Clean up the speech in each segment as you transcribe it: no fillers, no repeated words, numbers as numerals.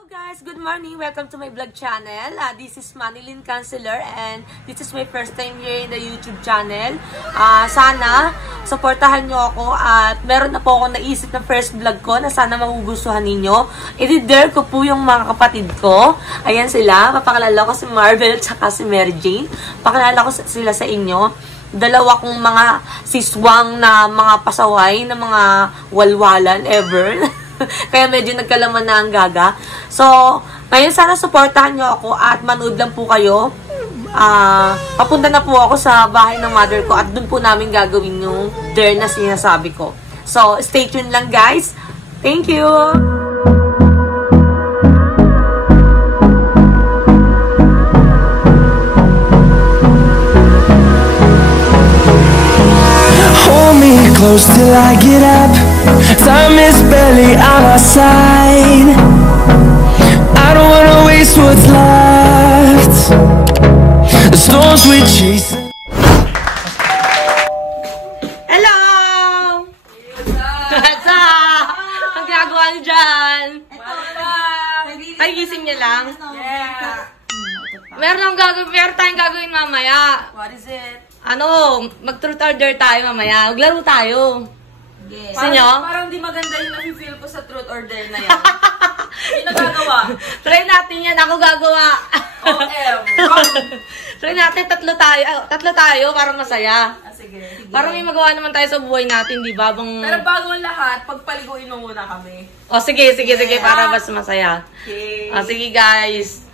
Hello guys, good morning. Welcome to my vlog channel. This is Manilyn Counselor and this is my first time here in the YouTube channel. Sana supportahan nyo ako at meron na po akong naisip na first vlog ko na sana magugustuhan ninyo. I-dare ko po yung mga kapatid ko. Ayan sila. Papakalala ko si Marvel at si Mary Jane. Pakalala ko sila sa inyo. Dalawa kong mga siswang na mga pasaway na mga walwalan ever. Kaya medyo nagkalaman na ang gaga. So, ngayon sana supportahan nyo ako at manood lang po kayo. Papunta na po ako sa bahay ng mother ko at dun po namin gagawin yung dare na sinasabi ko. So, stay tuned lang guys. Thank you! Close till I get up. Time is barely on our side. I don't wanna waste what's left. The storms we chase. Hello! What's up? Ang ginagawa niyo dyan? Ay, gising niya lang? Yeah. Meron tayong gagawin mamaya. What is it? Mag-truth or dare tayo mamaya. Maglaro tayo. Yes. Gusto nyo? Parang di maganda yung nafe-feel ko sa truth or dare na yan. Hindi nagagawa. Try natin yan. Ako gagawa. Try natin. Tatlo tayo para masaya. Sige. Para may magawa naman tayo sa buhay natin, di ba? Pero bago ang lahat, pagpaliguin mo muna kami. Sige. Para mas masaya. Okay. Sige, guys.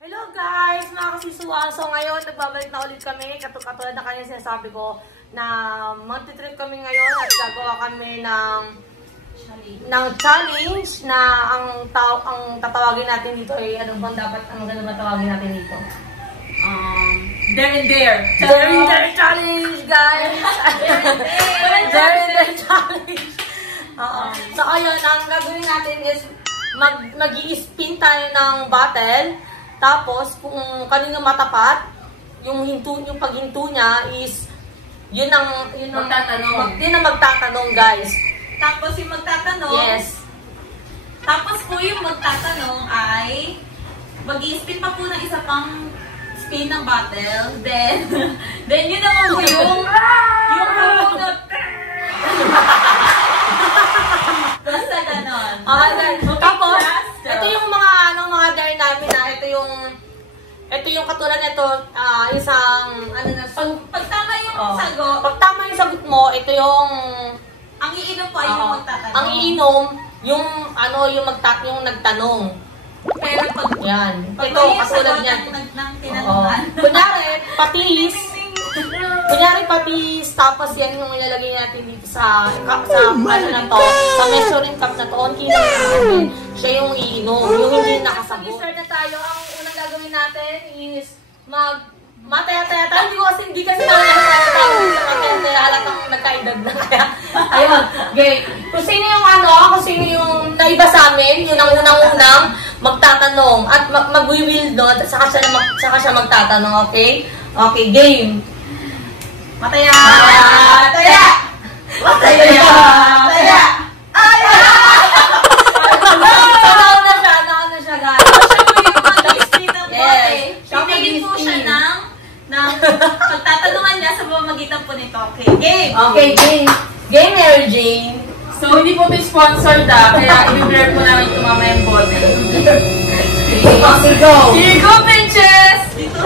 Hello guys! Mga kasisuwa. So ngayon, nagbabalik na ulit kami. Katulad na kanina sinasabi ko na magti-trip kami ngayon at gagawa kami ng challenge na ang tatawagin natin dito ay ano bang dapat ang maganda ba tawagin natin dito? Dare and dare. Dare and dare challenge, guys! Dare and dare challenge! So ayun, ang gagawin natin is mag-i-spin tayo ng bottle. Tapos, kung kanino matapat, yung paghinto niya is, yun ang magtatanong, guys. Tapos yung magtatanong, Yes. tapos po yung magtatanong ay mag-i-spin pa po ng isa pang spin ng bottle. Then yun naman po yung basta ganon. Tapos, ito yung mga dare namin na ito yung katulad nito, isang Pag tama yung sagot, pag tama yung sagot mo, ito yung ang iinom po ay yung magtatanong. ang iinom yung nagtanong. Pero pag Yan. Pag Ito yung katulad sagot niyan. ng tinanungan. Kunyari patis, tapos yan yung ilalagay natin dito sa na to, sa measuring cup na to, onti lang natin. Siya yung iinom, yung hindi nakasabot. Start na tayo. Ang unang gagawin natin is mataya-taya tayo. Hindi kasi tayo nakasaya tayo. Halatang nagkaedad na kaya. Ayun. Okay. Kung sino yung naiba sa amin, yun ang unang-unang magtatanong. At mag-will doon, at saka siya magtatanong, okay? Okay, game. Mataya! Mataya! Mataya! Mataya! Naon na siya, guys. Pipigil po siya ng pagtatanungan niya sa pamamagitan po nito. Okay, game! Okay, game. Game, Mary Jane. So, hindi po ito sponsored kaya i-blur po namin ito mamayang bote. Okay, go. Here you go, bitches! Dito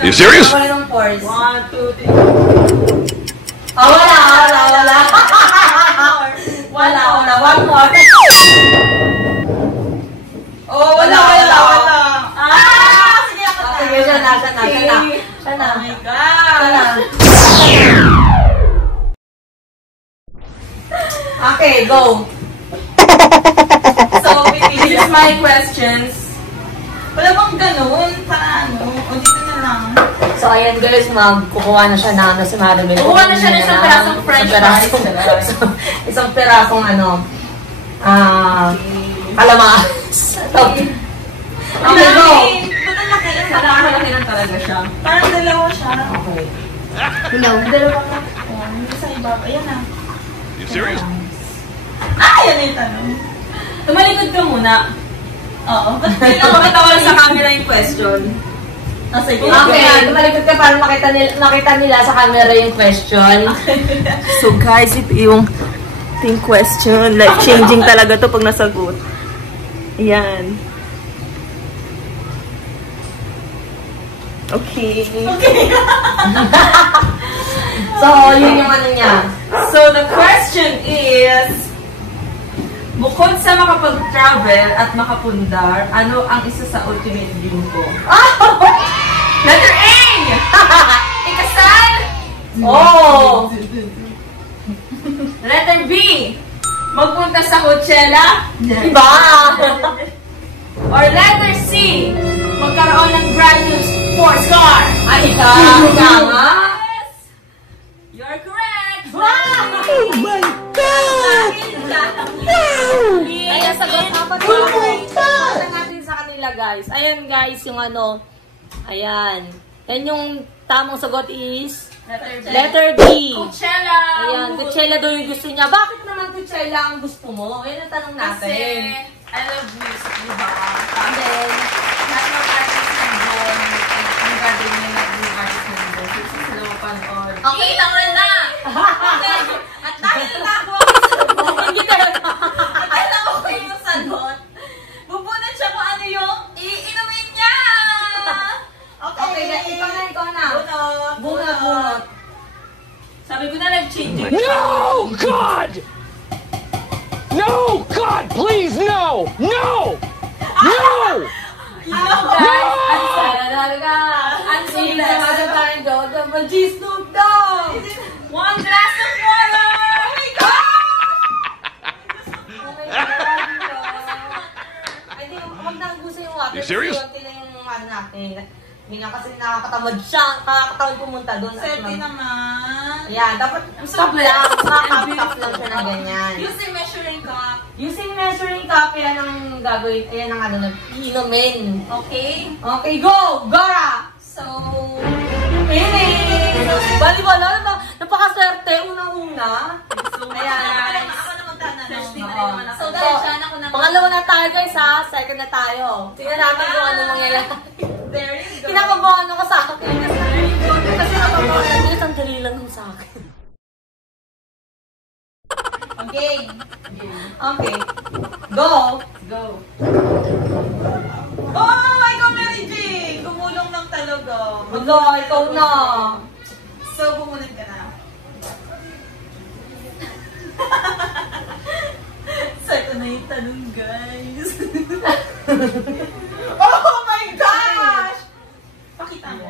You serious? Wala ng force. 1, 2, 3. Wala. One more. Oh, wala. Sige, siya na. Oh my God! Okay, go. So, this is my questions. Wala bang ganun? Paano? O dito na lang. So, ayan guys, magkukuha na siya na si Maribel. Kukuha na siya ng isang pirasong french fries. Isang pirasong kalamas. Okay, go. Malaki lang talaga siya. Parang dalawa siya. Okay. Dalawa ka. Hindi sa iba. Ayan na. You serious? Yan yung tanong. Tumalikod ka muna. Oo. Pakita ko lang sa camera yung question. Sige. Okay, tumalikod ka para makita nila sa camera yung question. So guys, ito yung question. Life-changing talaga to pag nasagot. Ayan. Okay. So, yun yung ano niya. So, the question is, bukod sa makapag-travel at makapundar, ano ang isa sa ultimate dream ko? Letter A! Ikasal! Oh! Letter B! Magpunta sa Coachella? Diba? Or letter C! Magkaroon ng brand new sports car? Ay, ikaw nga. Yes! You're correct! Wow! Oh my God! Ayan, sagot apat na. Oh my God! Natin sa kanila, guys. Ayan, guys, yung ano. Ayan. Yan yung tamang sagot is letter D. Coachella! Ayan, Coachella daw yung gusto niya. Bakit naman Coachella ang gusto mo? Ayan ang tanong Kasi, natin. I love music, diba? And then, Lahat ng artist nandun, ang gagawin nila lahat ng artist nandun. Kasi sila mapanood. Okay, tama na! Okay, at dahil nakakuha ko yung sagot, hindi talaga. at dahil nakuha ko yung sagot, bubunot siya kung ano yung iinumin niya! Okay, ikaw na. Bunot. Bunot. Sabi ko na nag-change. No, God! No, God, please, no! No! No! Ano guys? Ang tayo doon. Double G Snoop Dogg! One glass of water! Oh my God! Oh my God. Ay, di, huwag na gusto yung water. You serious? Kasi konti na yung ano natin. Hindi nga kasi nakakatamad siya. Nakakatamad pumunta doon. Serte naman. Ayan, dapat stop lang. Makakap lang siya ng ganyan. Using measuring cup. Using measuring cup, yan ang gagawin. Ayan ang ano, inumin. Okay? Okay, go! Gora! So, Finish! Bali ba na? Napakaswerte. Unang-una. Ayan. ako na magtatanong. Oo. naman ako. So, dahil dyan ako naman. Pangalawa na tayo guys ha. Second na tayo. Tingnan natin kung ano mangyayari. There you go. Kinakabahan ako sa akin. Kasi nakabahan niya. Sandali lang yung sa akin. Okay. Okay. Go! Go. Oh my God, Mary Jane! Gumulong ng talaga. Go, ikaw na. So, bumunod ka na. So, ito na yung tanong, guys. Oh my gosh! Pakita mo.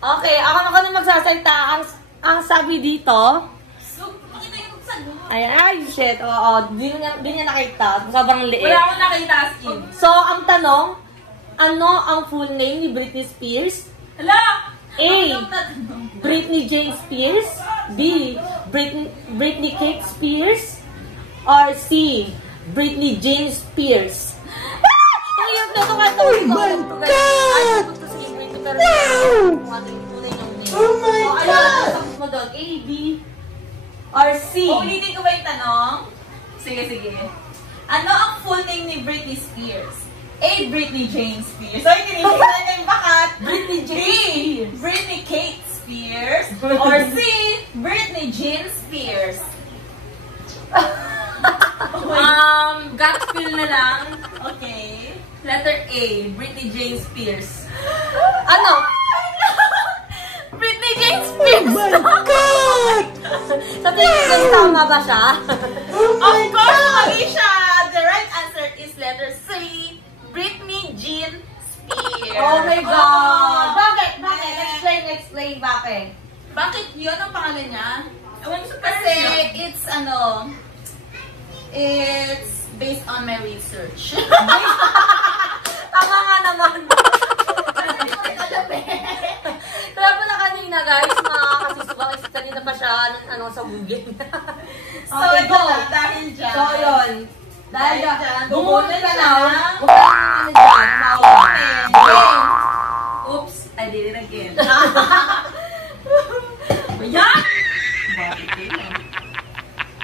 Okay, ako na magsasalita. Ang sabi dito, So, pakita yung sagot. ay shit, oo, di niya nakita. Sobrang liit. Wala akong nakita as in. So, ang tanong, ano ang full name ni Britney Spears? Hala! A. Ang tanong. Britney Jane Spears. B. Britney Kate Spears. Or C. Britney Jane Spears. Ang iyot na ito kahit Oh my God! Oh my God! Tapos mo doon, A, B, or C. Ulitin ko ba yung tanong? Sige, sige. Ano ang full name ni Britney Spears? A. Britney Jane Spears. So, tinignan niya yung bakat. Britney Jane Spears. Britney Kate Spears. Or C. Britney Jean Spears. Gut feel na lang. Okay. Letter A. Britney Jane Spears. Ano? Britney Jane Spears! Oh my God! Sa tingin ko, tama ba siya? Of course, mali siya! The right answer is letter C. Britney Jean Spears. Oh my God! Oh. Bakit? Bakit? Explain bakit. Bakit yun ang pangalan niya? Kasi it's ano, It's based on my research. Tama nga naman. Kaya pala kanina guys, mga kasusubang is kanina pa siya sa Google. So, Okay, ito go. na, dahil dyan. So, yun. Dahil dyan, bumunod ka na. Oops, I did it again. Ayan!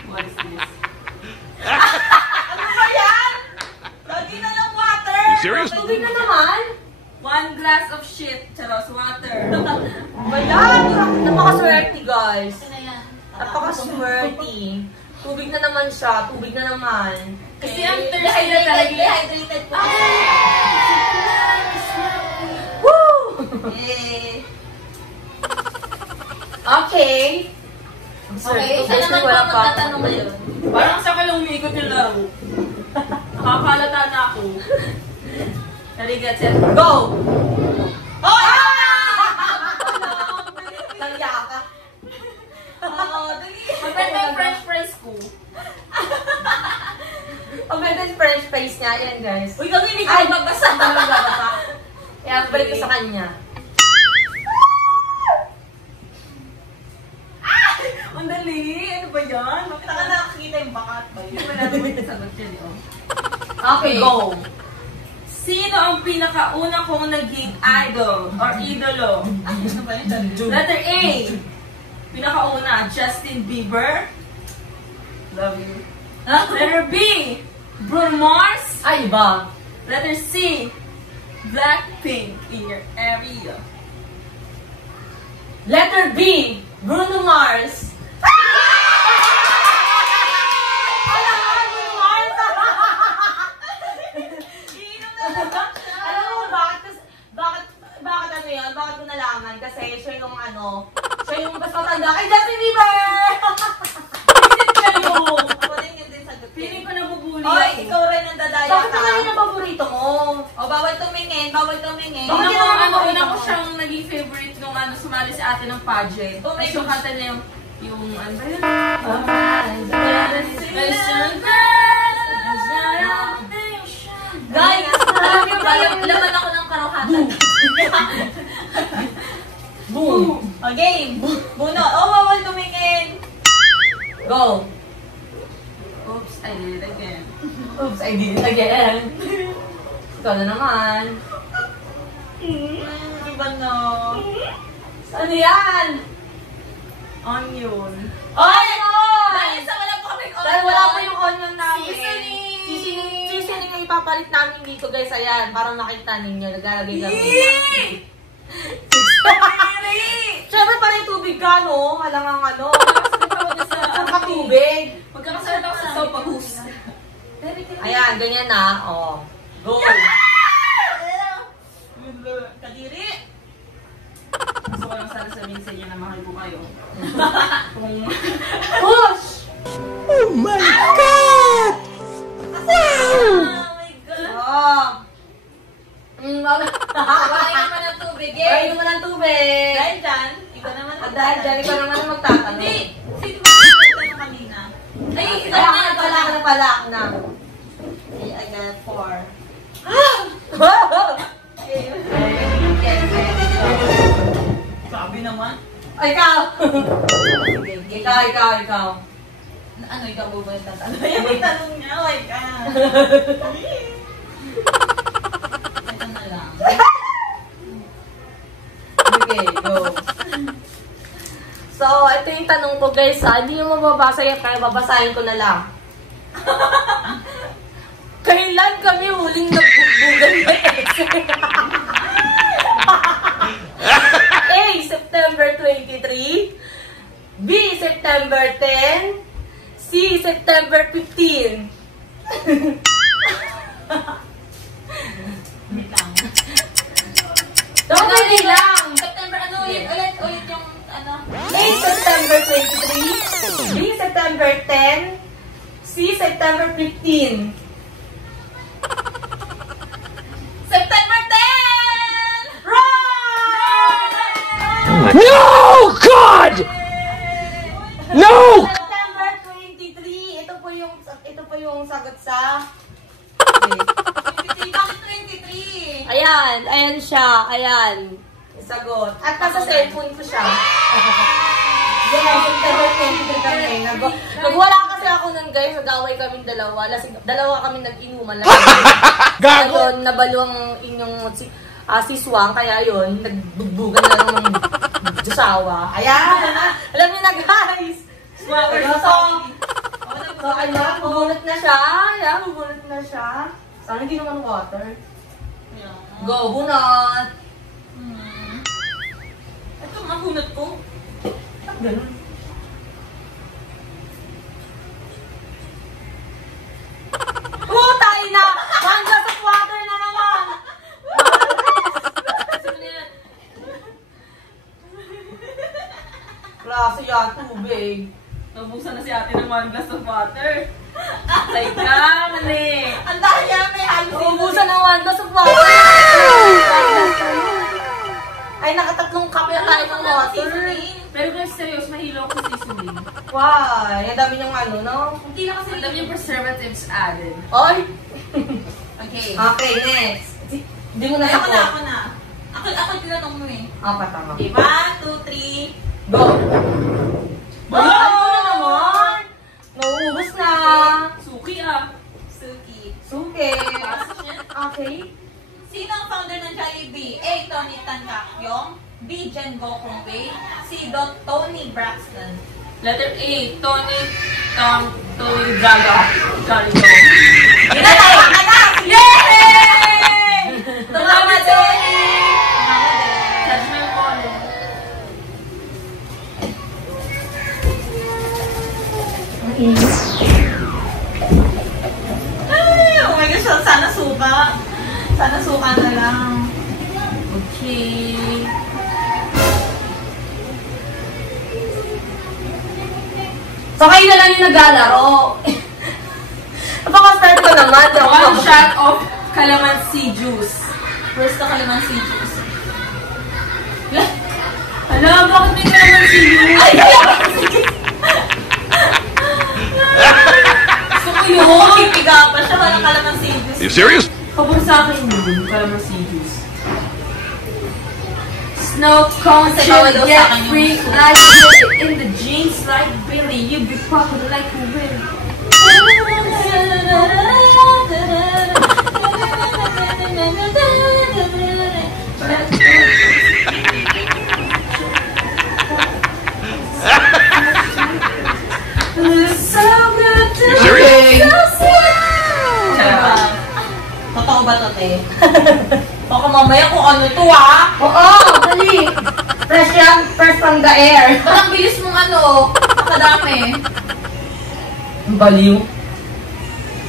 What is this? Ano ba yan? Lagi na ng water! You serious? Tubig na naman. 1 glass of shit, charos water. Ayan! Napakaswerte guys. Ano na yan? Napakaswerte. Tubig na naman siya. Tubig na naman. Kasi ang thirsty na talaga. Dehydrated po. Woo! Eh. Okay. Okay, isa naman po magtatanong ngayon. Parang sa kalong umiikot yung laro. Nakakalata na ako. Ready, get set. Go! Oh! Nangya ka. Oh, dali. Maganda yung french fries ko. Ang ganda yung french fries niya. Yan guys. Uy, kami hindi ka magbasa. Kaya balik ko sa kanya. Ang dali. Ano ba yan? Bakit ka nakakita yung bakat ba? Hindi mo natin sagot yan, oh. Okay, go. Sino ang pinakauna kong naging idol or idolo? Ano ba yun? Letter A. Pinakauna, Justin Bieber. Love you. Letter B. Bruno Mars. Ay, iba. Letter C. Blackpink in your area. Letter B. Bruno Mars. Alam mo bakit ano yun? Bakit ko nalaman? Kasi siya yung siya yung mas matanda kay Justin Bieber! Ako din yun din sagot. Feeling ko nabubuli Oy, ako. ikaw rin ang dadaya Bakit ka. naman yung paborito mo? O, bawal tumingin, bawal tumingin. Bakit Una yun ko, ang una paborito ko mo? siyang naging favorite nung sumali sa atin ng pageant. Oh my Tapos yung gosh. kanta niya yung ano ba yun? Guys, laman ako ng karohatan. Boom! O, game. Buno. Oh, bawal tumingin. Go! Oops, I did it again. Oops, I did it again. Ikaw na naman. Iba na. Ano yan? Onion. Ay! Dahil sa wala pa kaming Dahil wala pa yung onion namin. Seasoning. Seasoning ang ipapalit namin dito guys. Ayan, parang nakita ninyo. Naglalagay kami. Siyempre para yung tubig ka, no? Halangang ano. Saan ka tubig? Magkakasarap ako sa pag-hus. Ayan, ganyan na. Oh. Go! Kadiri. Gusto ko lang sana sabihin sa inyo na mahal ko kayo. Kung Push! Oh my God! Oh my God. Oh. Wala naman ng tubig eh. Ay, naman ang tubig. Dahil dyan, ikaw naman At dahil dyan, ikaw naman ang magtatanong. Hindi. Sino ba ang nagtanong kanina? Ay, ikaw Ay, na. ako pala. Okay, I got 4. Sabi naman. Ay, ikaw! Ikaw. Ano, ikaw ba yung tatanong? Ay, may tanong niya. Oh my God. Ito na lang. Okay, go. So, ito yung tanong ko guys ha. Hindi nyo mababasa yan, kaya babasahin ko na lang. Kailan kami huling nagbubugan ng A. September 23 B. September 10 C. September 15 Wait lang. Don't lang! September, ano ulit yung ano? A. September 23 B. September 10 C. September 15 September 10! Right! No, God! No! September 23, ito po yung sagot sa... Okay. Bakit 23? Ayan, ayan siya. Ayan. Yung sagot. At nasa cellphone ko siya. Nagwala kasi ako nun guys, nag-away kaming dalawa. Dalawa kami nag-inuman lang. Ayun, nabalo ang inyong si Swang, kaya yun, nagbugbugan na lang ng Diyosawa. Ayan! Alam niyo na guys! Swang versus Swang! So, ayan, bubunot na siya. Ayan, bubunot na siya. Sana hindi naman water. Go, bunot! Ito, mabunot ko. Ganun. Tayo na! One glass of water na naman! Klase yan, tubig. Naubusan na si ate ng 1 glass of water. Ay ka, mali. Ang dahil yan, may halos. Ubusan ng 1 glass of water! Ay, nakatatlong kape na tayo ng water. Pero guys, serious, mahilo ako sa seasoning. Why? Ang dami niyang ano, no? Hindi na kasi. Ang dami yung preservatives added. Oy! Okay. Okay, next. Hindi mo na Ako na. Ako tinatanong mo eh. Patama. Okay, 1, 2, 3. Go! Ay, ano na naman? Nauubos na. Suki ah. Suki. Suke. Question. Okay. Sino ang founder ng Jollibee? A. Tony Tan Caktiong, B. Jen Gokong Wei, C. Tony Braxton. Letter A, Tony Gaga. Sorry, no. Ginatawa ka na! Yay! Tumawa din! That's my call. Ay, oh my gosh, sana suka. Sana suka na lang. Okay. So, kayo na lang yung naglalaro. Napaka-start ko naman. 1 shot of calamansi juice. First na calamansi juice. Alam, bakit may calamansi juice? Gusto ko yun. Pipiga pa siya. Walang calamansi juice. You serious? Pabor sa akin yun, calamansi juice. Snow cone Kasi bawal daw should sa get akin yung free. soup. I put it in the jeans like Billy. You be popping like a Willy. You serious? Totoo ba to, te? Baka mamaya kung ano to, ha? Oo, dali. Fresh yan, fresh from the air. Ba't ang bilis mong ano? Nakadami. Baliw.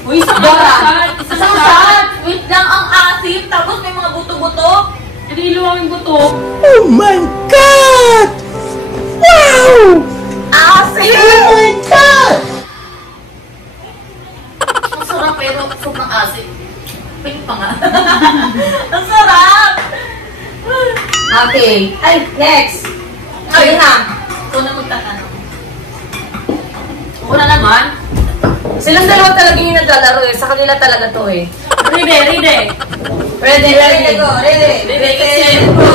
Uy, isang Dora. shot. Isang shot! Wait lang, ang asim. Tapos may mga buto-buto. Nililo ang buto. Oh my god! Wow! Asim! Oh my god! Ang sarap pero sobrang asim. Pink pa nga. Ang sarap! Okay. Ay, next. Ayun na. Ikaw na magtatanong. Una naman. Silang dalawa talaga yung naglalaro eh. Sa kanila talaga to eh. Ready. Ready, ready. Go, ready. Ready, Set, go. go.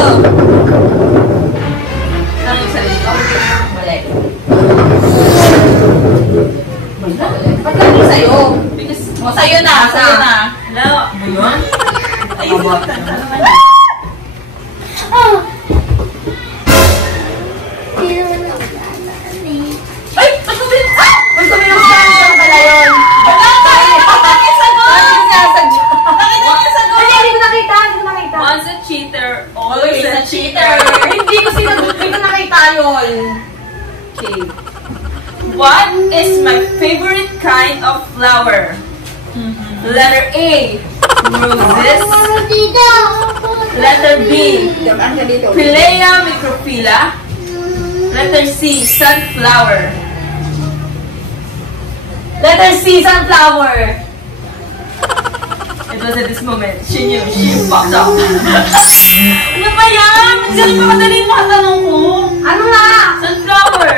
Ano yung sarili ko? Mali. Ba't lang sa'yo? Because, O, sa'yo na. Sa'yo na. hello, ba yun? Ayun. Ay! Ba't kuminom? Ah! Ba't kuminom siya? Saan pala yun? Hindi ko nakita. Once a cheater, always a cheater. Hindi ko sinagot. Hindi ko nakita yun. Okay. What is my favorite kind of flower? Letter A, roses. Letter B, Pilea microphylla. Letter C, sunflower. Letter C, sunflower. It was at this moment, she knew, she popped up. Ano ba yan? Galing pa madaling mga tanong ko. Ano nga? Sunflower.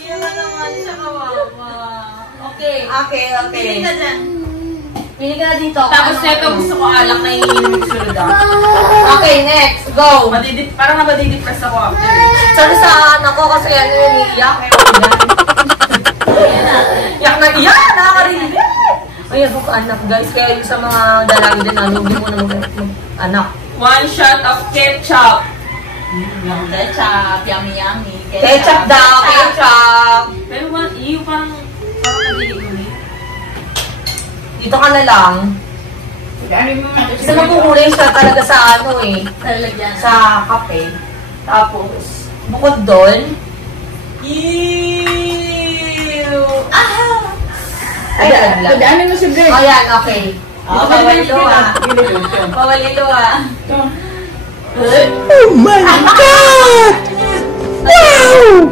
Iyan na naman siya kawawa. Okay. Okay. Pili ka dyan. Pili ka na dito. Tapos neto gusto ko alak na iniinom yung sunod ah. Okay, next. Go. Parang madidepress ako after. Sabi sa anak ko kasi ano yung iiyak. Iyak na iyak! Nakakarinig! Ayun po anak guys. Kaya yung sa mga dalagi din ano, hindi ko na mag-anak. 1 shot of ketchup. Ketchup. Yummy. Ketchup daw! Ketchup! Pero iyo parang kadili-uli. Dito ka na lang. Kasi magkukulay siya talaga sa ano eh. Talagyan. Sa kape. Tapos, bukod doon, ew! Ay, laglag. Pagdaanin mo si Greg. Ayan, okay. Pawalilo ah. Pawalilo ah. Oh my God! Wow!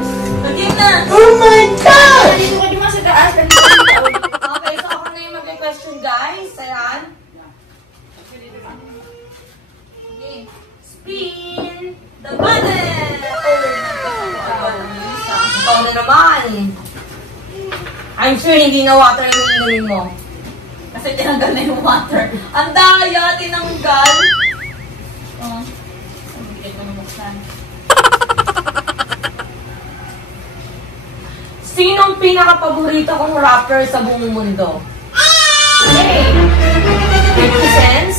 Lagyan na. Oh my God! Dito ka di mo sa taas. Okay, so ako na yung mag-question guys. Ayan. Spin the button! Ikaw na naman. I'm sure hindi na water yung inumin mo. Kasi tinanggal na yung water. Ang daya, tinanggal. Oh. Ang bigat mo nabuksan. Sinong pinaka-paborito kong rapper sa buong mundo? A. 50 Cent.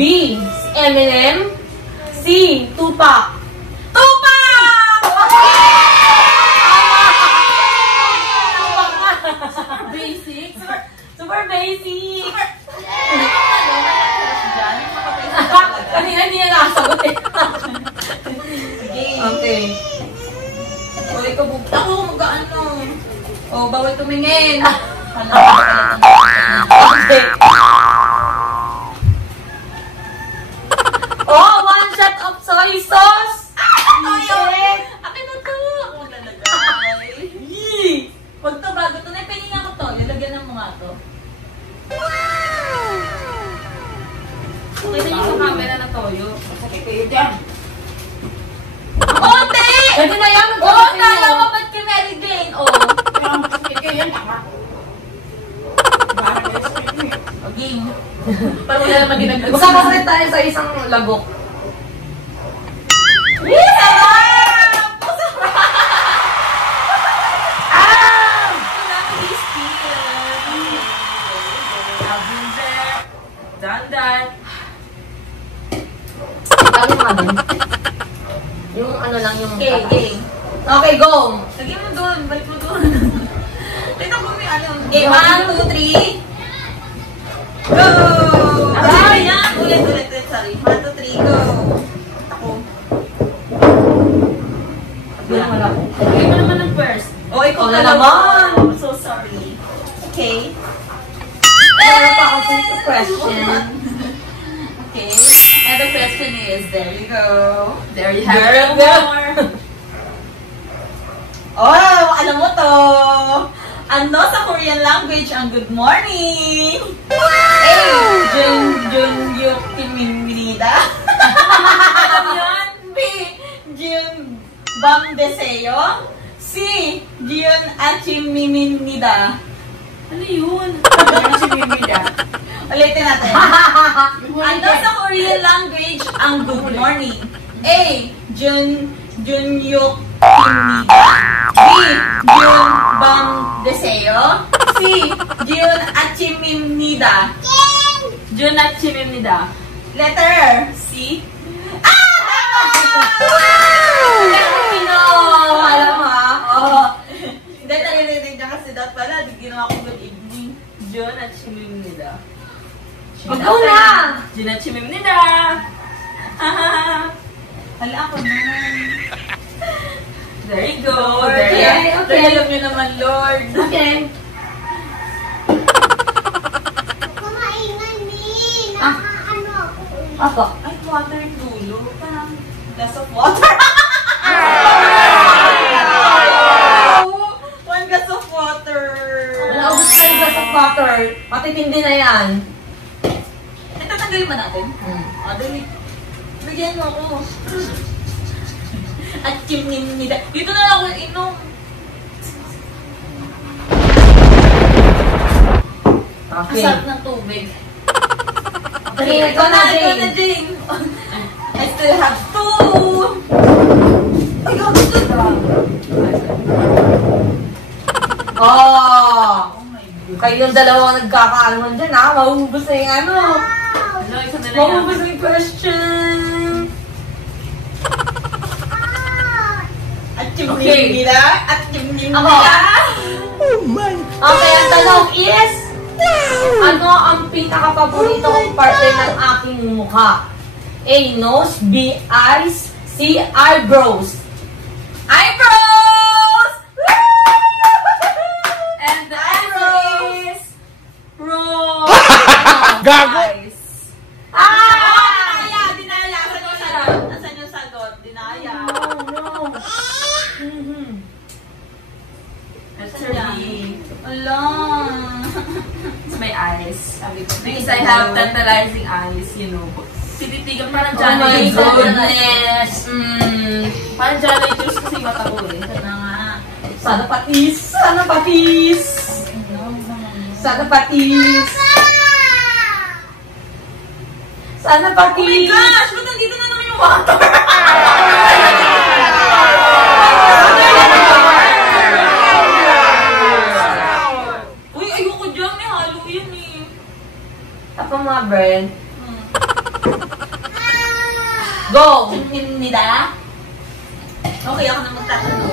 B. Eminem. C. Tupac. Basic. Super basic! Kanina Kanina hindi na nakasagot eh. Okay. Uy, kabuk. Ako, mag-ano. Oh, bawal tumingin. Okay. Oh, 1 shot of soy sauce! Shit! Akin na to. Ako maglalagay. Yee! Huwag to, bago to. Naipahinga ko to. Lalagyan ng mga to. Kita niyo sa camera na toyo. Okay, kayo dyan. Konti! Pwede na yan. Oo, kaya ka ba't kay Mary Jane? Oo. Pero ang masakit kayo yan, tama. Okay. Parang wala naman ginagawa. Magkakasakit tayo sa isang lagok. Yung ano lang yung... Okay. Okay, go! Lagyan mo doon. Balik mo doon. Tignan mo may ano. Okay, 1, 2, 3. Go! Ay, yan. Ulit. Sorry. 1, 2, 3. Go. Ako. Wala ko. Ikaw mo naman ang first. Oh, ikaw na na naman. I'm so sorry. Okay. Meron pa ako sa question. Okay. And the question is, there you go. There you There you have go. more. Oh, alam mo to. Ano sa Korean language ang good morning? A. Jungyuk Kimimnida. Alam yan? B. Jun Bam Deseo. C. Jun Achimimnida. Ano yun? Ulitin natin. Ano sa Korean language ang good morning? A. Junyuk Kimnida. B. Jun Bam Deseo. C. Jun Achimimnida. Jun at Chimimnida. Letter C. Filipino! Alam ha? Oo. Hindi, narinig niya kasi dapat pala. Ginawa ko good evening. Jun at Chimimnida. Ikaw na! Jun at Chimimnida. Hala ako naman. There you go. Lord. There you Okay, okay. Dahil alam niyo naman, Lord. Okay. Kumaingan din. Ah. Ano ako? Ako. Ay, water yung dulo. Parang glass of water. One glass of water. Wala, ubus na yung glass of water. Matitindi na yan. Ito, tanggalin ba natin? Dali. Bigyan mo ako. At kimnimnida. Dito na lang ako inom. Ang Okay. sarap ng tubig. Okay, ikaw na, Jane. Jane. I still have 2. Ay, gagawin ko. Oh! Kayong dalawang nagkakaalaman dyan, ha? Mahuhubos na yung ano. Ano, isa na lang yan. Mahuhubos na yung question. At yung Okay. nila. At yung nila. Ako. Okay, ang tanong is, ano ang pinaka-paborito kong parte ng aking mukha? A. Nose. B. Eyes. C. Eyebrows. Eyebrows! And the answer is wrong. Gago! Eyes. Dinaya! Dinaya! Asan yung sagot? Asan yung sagot? Dinaya. Answer B. Ala. It's my eyes. Because I have tantalizing eyes, you know. Tititigan parang Johnny. Oh my Juice. goodness. Parang Johnny Juice kasi mata ko eh. Ito na nga. Sana patis. Sana patis. Sana patis. Sana Oh my patis. gosh! Ba't nandito na naman yung water? Uy, ayoko dyan. May halo yun eh. Apa mga Brent? Go! Nila? Okay, ako na magtatanong.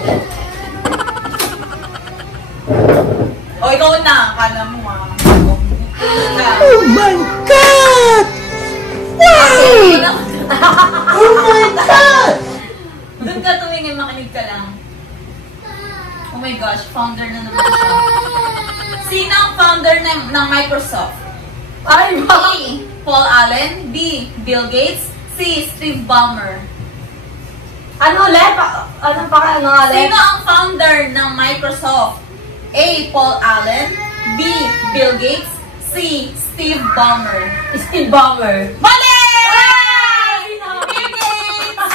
O, ikaw na. Kala mo ah. Oh my God! Wow! Oh my God! Doon ka tumingin, makinig ka lang. Oh my gosh, founder na naman siya. Sino ang founder ng Microsoft? Ay, A. Paul Allen. B. Bill Gates. C. Steve Ballmer. ano ulit? Ano pa ka? Ano ulit? Sino ang founder ng Microsoft? A. Paul Allen. B. Bill Gates. C. Steve Ballmer. Steve Ballmer. Mali! Bill Gates!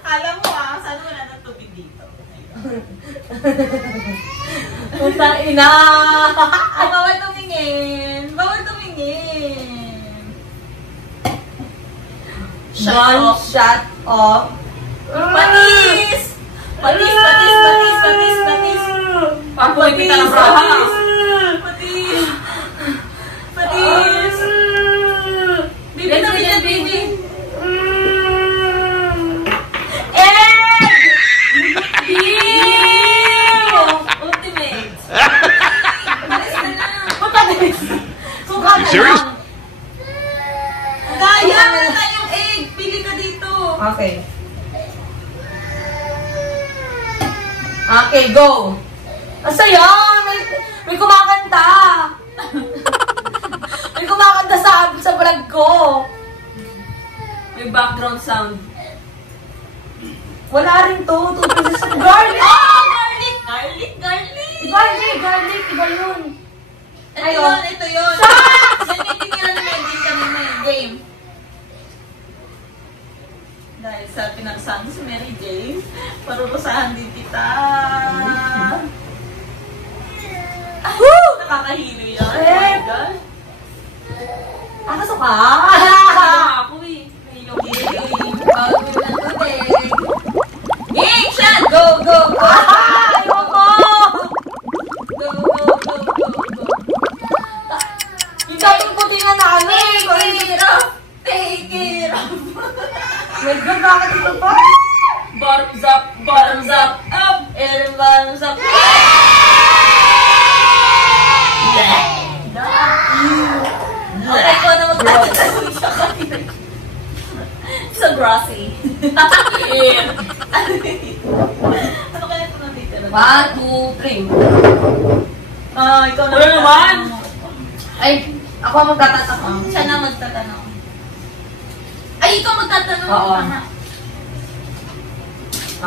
Kala mo ah, sana wala ng tubig dito. Putang ina! Ay, bawal tumingin. Bawal tumingin. One shot of... Patis! Patis, patis, patis, patis, patis. Parang pumipit ka ng braha. Patis! Patis! Baby, Let's tabi get ka, it, baby. Egg! Ew! Ultimate. Alis na lang. Patalis! Suka You serious? lang. Daya, wala tayong egg. Pili ka dito. Okay. Okay, go! Asaya! May kumakanta! May kumakanta sa vlog ko! May background sound. Wala rin to. 2 pieces of garlic! Oh, garlic, garlic, garlic. Iba, hindi. Garlic. Iba yun. Ito Ayun. yun, ito yun. Yan yung tiniran na yung kanina yung game. Dahil sa pinagsan si Mary Jane, parurusahan din kita. Woo! Nakakahilo yan. Oh my God. Ano ka? Ako eh. Nahilo ko. Bago na tubig. Game shot! Go, go, go! Ayoko! Go, go, go, go, go. Hindi yung puti na namin. Take it off! Take it off! My God, bakit ito pa? Bottoms up, bottoms up, up. Everyone's up. Okay, ko na magtatanong siya kanina. So grassy. Ano kaya ito natitira? 1, 2, 3. Ah, ikaw na Wala naman. Ay, ako ang magtatanong. Siya na magtatanong. Ay, ikaw magtatanong. Oo. Aha.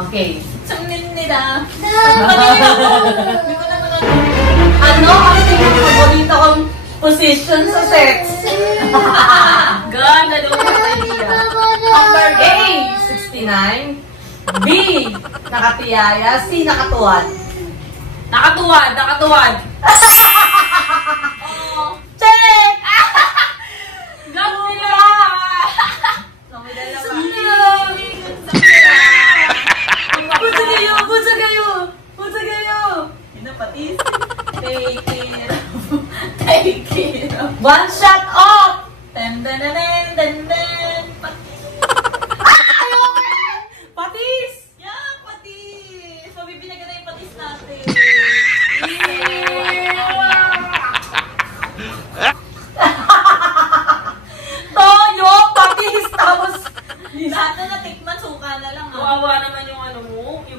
Okay. Sangnin nila. Kanina ko. Hindi ko naman Ano ang pinaka-paborito kong position sa sex? Ganda naman ang idea. Number A, 69. B, nakatiyaya. C, nakatuwad. Nakatuwad, nakatuwad.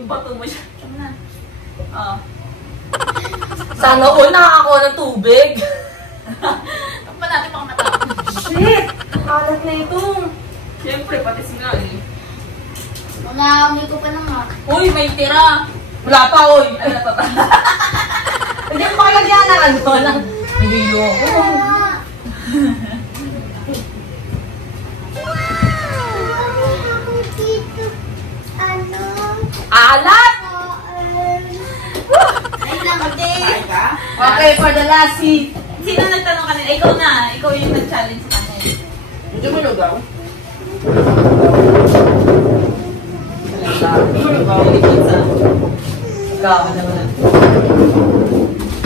yung bato mo siya. Tama na. Oh. Sana una ako ng tubig. Takpan natin baka matapos. Shit! Alat na ito. Siyempre, patis nga eh. Mga ko pa na nga. Uy, may tira. Wala pa, oy. Ay, natata. Hindi mo makalagyan ng ano lang. Nahilo ako. Ano? Alat! Ay lang, Okay ka? Okay, for the last seat. Sino nagtanong kanina? Ikaw na. Ikaw yung nag-challenge sa kanila. Hindi mo lugaw? Hindi pizza. Ikaw, wala wala.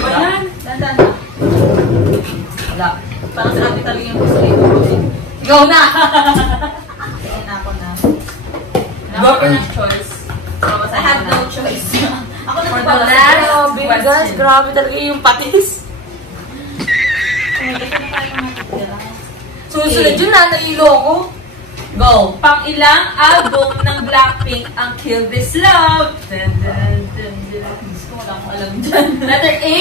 Ayan. Dandan na. Wala. Parang sa atin talaga yung gusto ito. Ikaw na! Sige na ako na. Go. Ako na choice. So, I have no choice. Ako na For the pala. last guys, grabe talaga yung patis. Susunod yun na, nahilo ako. Go! Pang ilang album ng Blackpink ang Kill This Love? Dun, dun, dun, dun. Gusto ko wala akong alam dyan. Letter A,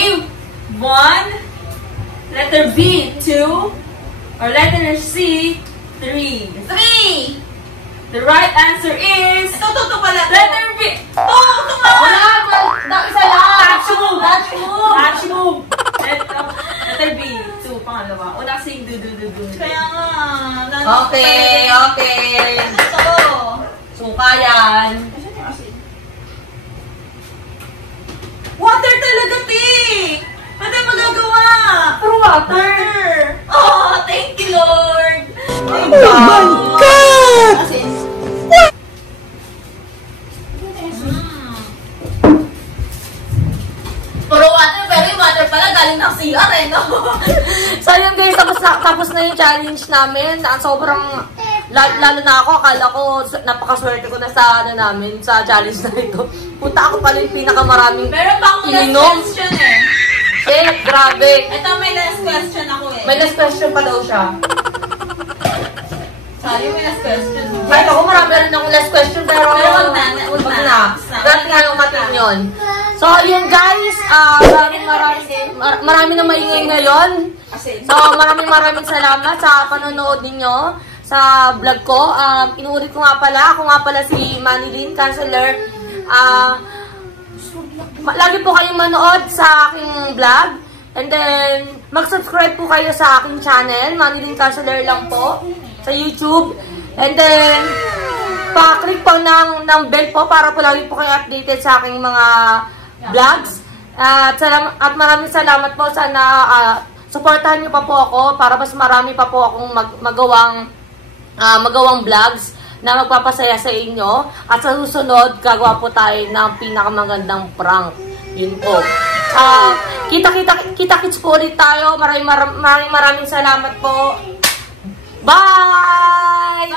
1. Letter B, 2. Or letter C, 3. 3! The right answer is... Ito pala. Letter B! Wala! Isa lang! Touch move! Touch move! Touch move! Letter B, 2. Pangalawa. Una kasing do. Kaya nga. Okay, okay. Ano to? Suka yan. Water talaga, Ti! Ano tayo magagawa? Pero water. Oh, thank you, Lord! Oh my God! Kasi, puro water, pero yung water pala galing ng CR eh, no? So yun guys, tapos na yung challenge namin. Sobrang, lalo na ako, akala ko napakaswerte ko na sa ano namin, sa challenge na ito. Punta ako pala yung pinakamaraming Pero bang last ininom. question eh. Shit, grabe. Ito may last question ako eh. May last question pa daw siya. Sorry, may last question. Kahit ako marami rin akong last question, pero Pero wag na. Wag na. Dati nga yung matin yun. So, yun guys, marami na maingay ngayon. So, maraming salamat sa panonood ninyo sa vlog ko. Inuulit ko nga pala, ako nga pala si Manilyn Counselor. Lagi po kayong manood sa aking vlog. And then, mag-subscribe po kayo sa aking channel, Manilyn Counselor lang po, sa YouTube. And then, pa-click po ng bell po para po lagi po kayo updated sa aking mga vlogs. At maraming salamat po. Sana supportahan niyo pa po ako para mas marami pa po akong magawang vlogs na magpapasaya sa inyo. At sa susunod, gagawa po tayo ng pinakamagandang prank. Yun po. Kita-kits po ulit tayo. Maraming salamat po. Bye!